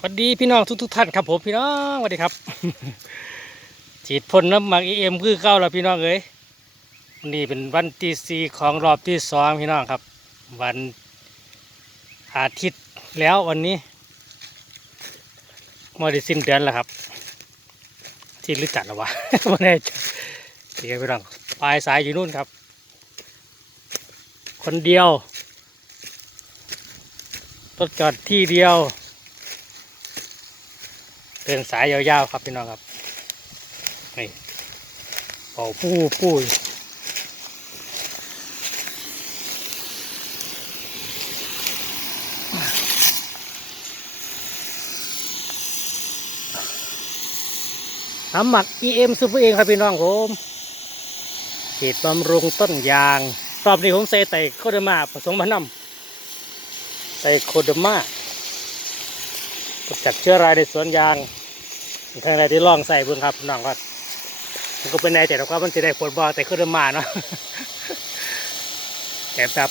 สวัสดีพี่น้องทุกทุกๆท่านครับผมพี่น้องสวัสดีครับฉีดพ่นน้ำหมักเอ็มคือเก้าแล้วพี่น้องเอ้ยนนี้เป็นวันที่สี่ของรอบที่สองพี่น้องครับ วันอาทิตย์แล้ววันนี้มาด้สิ้นเดือนแล้วครับ ที่รู้จักแล้ววะไม่แน่ใจเดี๋ยวพี่น้องปลายสายอยู่นู่นครับ คนเดียวรถจอดที่เดียว เดินสายยาวๆครับพี่น้องครับนี่เป่าปู้ปู้อยู่น้ำหมัก EM ซูเปอร์เองครับพี่น้องผมฉีดบำรุงต้นยางรอบนี้ผมใส่ไตโคเดมาผสมมะน้ำไตโคเดมาจัดเชื้อราในสวนยาง ทางใดที่ลองใส่เบิ่งครับน้องก็มันก็เป็นในแต่ว่ามันจะได้ผลบ่แต่ขึ้นมาเนาะแต่แบบ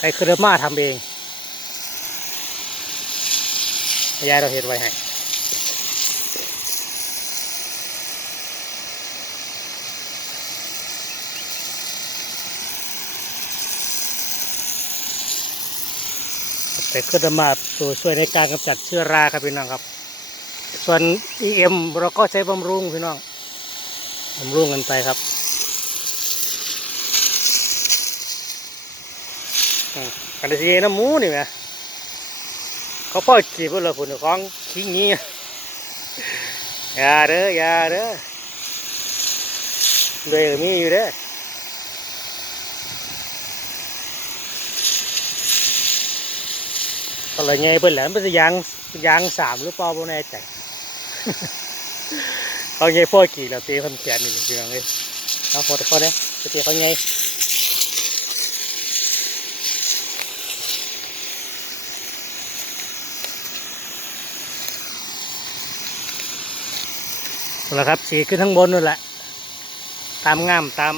ให้ขึ้นมาทำเองยายเราเห็นไว้ให้แต่ขึ้นมาตัวช่วยในการกำจัดเชื้อราครับพี่น้องครับ ส่วน EM เราก็ใช้บำรุงพี่น้องบำรุงกันไปครับอืมกันทีน้ำหมูนี่ไหมเขาพ่อจีบเราผุนของขี้งี้อย่าเด้ออย่าเด้อเดยมีอยู่เด้อก็เลยไงเพิ่นแหลมันจะยางยางสามหรือเปล่าบ่แน่ใจ เขาไงพ่อกี่เราตีคนแขนนี่จริงๆเลยเอาพอแต่พอเนี่ยจะตีเขาไงเอาละครับสีขึ้นทั้งบนนู่นแหละ ตามง่ามตาม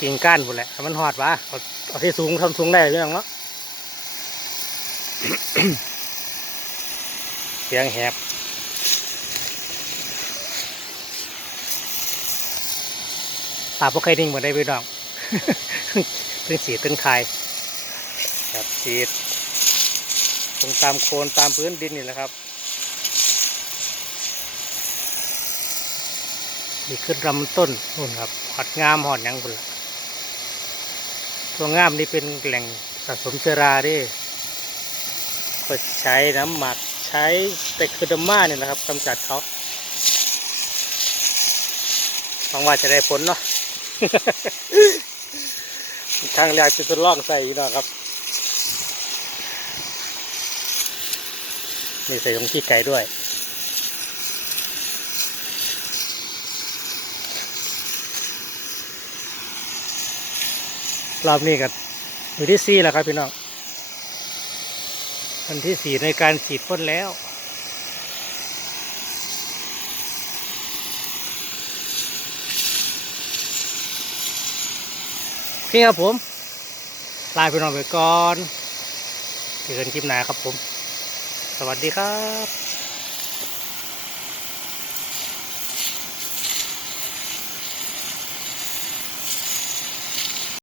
กิ่งก้านหมดแหละมันหอดวะเอาเอาที่สูงทำสูงได้หรือยังเนาะเสียงแหบ ตาพวกใครทิ้งหมดได้ไปดองตึงสีตึงคายครับสีตรงตามโคนตามพื้นดินนี่แหละครับ นี่ขึ้นลำต้นนู่นครับหอดงามหอดยังบุญละตัวงามนี่เป็นแหล่งสะสมเชื้อราดิก็ใช้น้ำหมักใช้เตคโดม่าเนี่ยนะครับกำจัดเขาหวังว่าจะได้ผลเนาะ ครั้งแรกจะทดลองใส่อีกเนาะครับ นี่ใส่ของขี้ไก่ด้วยรอบนี้กับมือที่สี่แล้วครับพี่น้องวันที่สี่ในการฉีดพ่นแล้ว นี่ครับผมลาไปนองไปก่อนเจอกันคลิปหน้าครับผม สวัสดีครับ